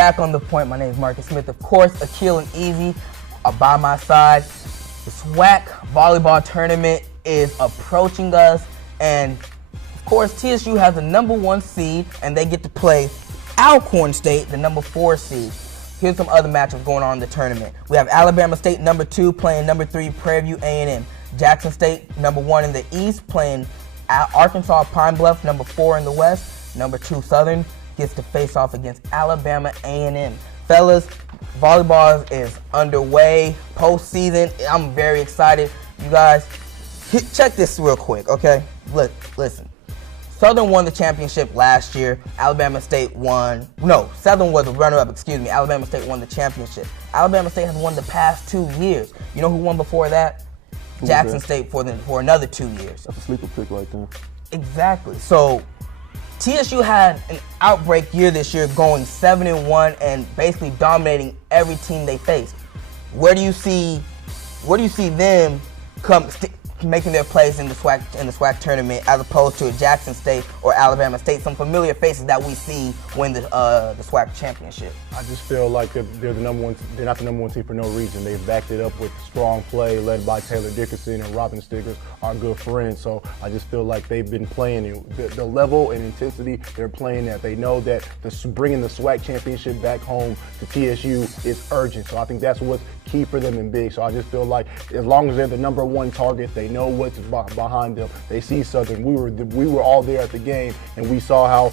back on the point. My name is Marcus Smith. Of course, Akil and Easy are by my side. The SWAC volleyball tournament is approaching us, and of course, TSU has the #1 seed, and they get to play Alcorn State, the #4 seed. Here's some other matchups going on in the tournament. We have Alabama State #2 playing #3 Prairie View A&M. Jackson State #1 in the East playing Arkansas Pine Bluff #4 in the West. #2 Southern gets to face off against Alabama A&M. Fellas, volleyball is underway, postseason. I'm very excited. You guys, check this real quick, okay? Look, listen. Southern won the championship last year. Alabama State won. No, Southern was a runner-up, excuse me. Alabama State won the championship. Alabama State has won the past 2 years. You know who won before that? Jackson State for another 2 years. That's a sleeper pick right there. Exactly. So TSU had an outbreak year this year, going 7-1 and basically dominating every team they faced. Where do you see them making their place in the SWAC tournament, as opposed to a Jackson State or Alabama State, some familiar faces that we see win the SWAC championship? I just feel like they're the #1. They're not the #1 team for no reason. They've backed it up with strong play led by Taylor Dickerson and Robin Stiggers, our good friends. So I just feel like they've been playing the level and intensity they're playing at. They know that bringing the SWAC championship back home to TSU is urgent. So I think that's what's key for them and big. So I just feel like as long as they're the #1 target, they know what's behind them. They see Southern. We were all there at the game, and we saw how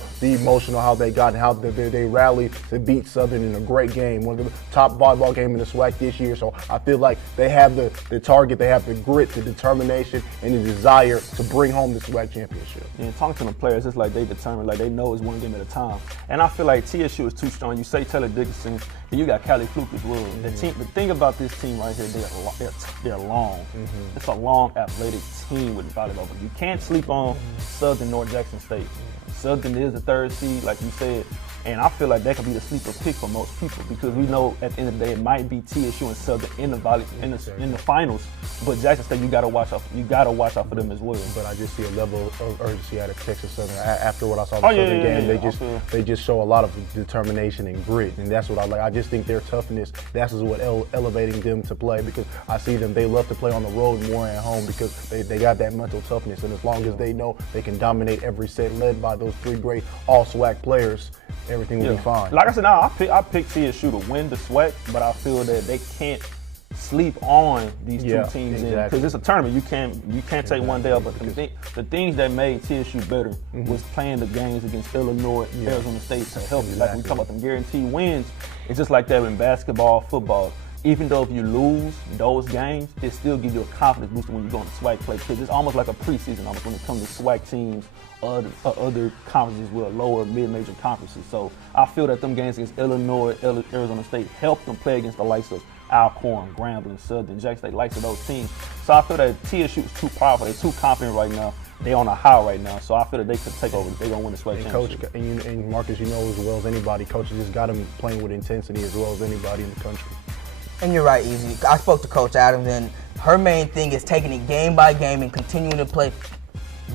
how they got and how they rallied to beat Southern in a great game, one of the top volleyball games in the SWAC this year. So I feel like they have the target, they have the grit, the determination, and the desire to bring home the SWAC championship. Yeah, talking to the players, it's like they determined, like they know it's one game at a time. And I feel like TSU is too strong. You say Taylor Dickerson, and you got Callie Fluke as well. The thing about this team right here, they're long. It's a long, athletic team with volleyball. But you can't sleep on Southern nor Jackson State. Southern is the 3rd seed, like you said, and I feel like that could be the sleeper pick for most people, because we know at the end of the day it might be TSU and Southern in the finals, but Jackson State, you gotta watch out for them as well. But I just see a level of urgency out of Texas Southern. After what I saw the Southern game, they just show a lot of determination and grit, and that's what I like. I just think their toughness, that's what elevating them to play, because I see them, they love to play on the road more at home because they got that mental toughness, and as long as they know they can dominate every set led by those 3 great all-SWAC players, everything will be fine. Like I said, I picked TSU to win the SWAC, but I feel that they can't sleep on these 2 teams because it's a tournament. You can't take one day off. But the things that made TSU better was playing the games against Illinois, Arizona State to help you. Like we talk about them guaranteed wins. It's just like that in basketball, football. Even though if you lose those games, it still gives you a confidence booster when you go into SWAC play, because it's almost like a preseason almost when it comes to SWAC teams, other conferences with lower mid-major conferences. So I feel that them games against Illinois, Arizona State help them play against the likes of Alcorn, Grambling, Southern, Jackson State, likes of those teams. So I feel that TSU is too powerful. They're too confident right now. They're on a high right now. So I feel that they could take over. They're going to win the SWAC championship. Coach, and Marcus, you know as well as anybody, Coach just got them playing with intensity as well as anybody in the country. And you're right, Easy. I spoke to Coach Adams, and her main thing is taking it game by game and continuing to play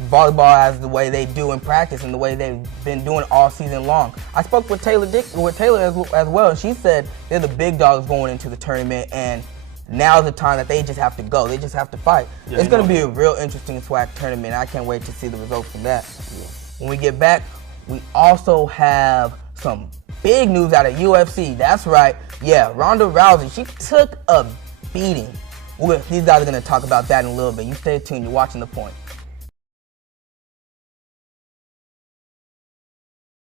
volleyball as the way they do in practice and the way they've been doing all season long. I spoke with Taylor as well, and she said they're the big dogs going into the tournament, and now's the time that they just have to go. They just have to fight. Yeah, it's going to be a real interesting SWAC tournament. I can't wait to see the results from that. Yeah. When we get back, we also have some big news out of UFC. That's right. Yeah, Ronda Rousey, she took a beating. These guys are going to talk about that in a little bit. You stay tuned. You're watching The Point.